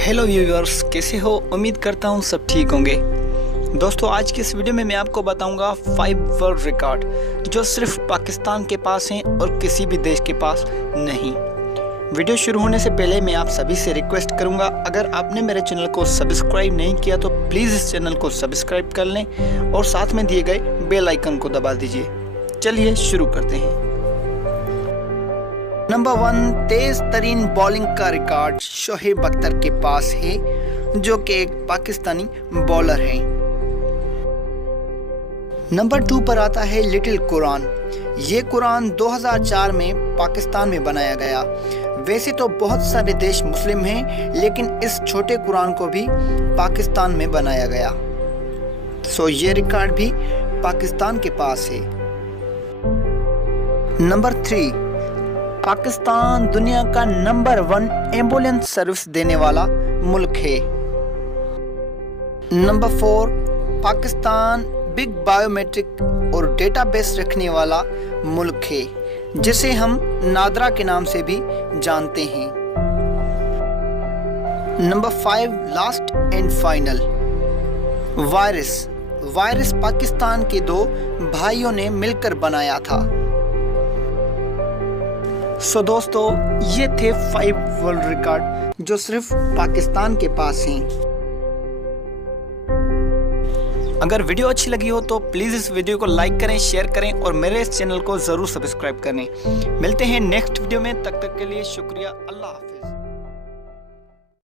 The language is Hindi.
हेलो व्यूअर्स, कैसे हो? उम्मीद करता हूँ सब ठीक होंगे। दोस्तों, आज की इस वीडियो में मैं आपको बताऊंगा 5 वर्ल्ड रिकॉर्ड जो सिर्फ पाकिस्तान के पास हैं और किसी भी देश के पास नहीं। वीडियो शुरू होने से पहले मैं आप सभी से रिक्वेस्ट करूंगा, अगर आपने मेरे चैनल को सब्सक्राइब नहीं किया तो प्लीज़ इस चैनल को सब्सक्राइब कर लें और साथ में दिए गए बेल आइकन को दबा दीजिए। चलिए शुरू करते हैं। नंबर 1, तेज तरीन बॉलिंग का रिकॉर्ड शोएब अख्तर के पास है, जो कि एक पाकिस्तानी बॉलर हैं। नंबर 2 पर आता है लिटिल कुरान। ये कुरान 2004 में पाकिस्तान में बनाया गया। वैसे तो बहुत सारे देश मुस्लिम हैं, लेकिन इस छोटे कुरान को भी पाकिस्तान में बनाया गया। सो ये रिकॉर्ड भी पाकिस्तान के पास है। नंबर 3, पाकिस्तान दुनिया का नंबर 1 एम्बुलेंस सर्विस देने वाला मुल्क है। नंबर 4, पाकिस्तान बिग बायोमेट्रिक और डेटाबेस रखने वाला मुल्क है, जिसे हम नादरा के नाम से भी जानते हैं। Number 5, last and final, virus Pakistan के 2 भाइयों ने मिलकर बनाया था। सो दोस्तों, ये थे 5 वर्ल्ड रिकॉर्ड जो सिर्फ पाकिस्तान के पास हैं। अगर वीडियो अच्छी लगी हो तो प्लीज़ इस वीडियो को लाइक करें, शेयर करें और मेरे इस चैनल को ज़रूर सब्सक्राइब करें। मिलते हैं नेक्स्ट वीडियो में, तब तक के लिए शुक्रिया। अल्लाह हाफिज़।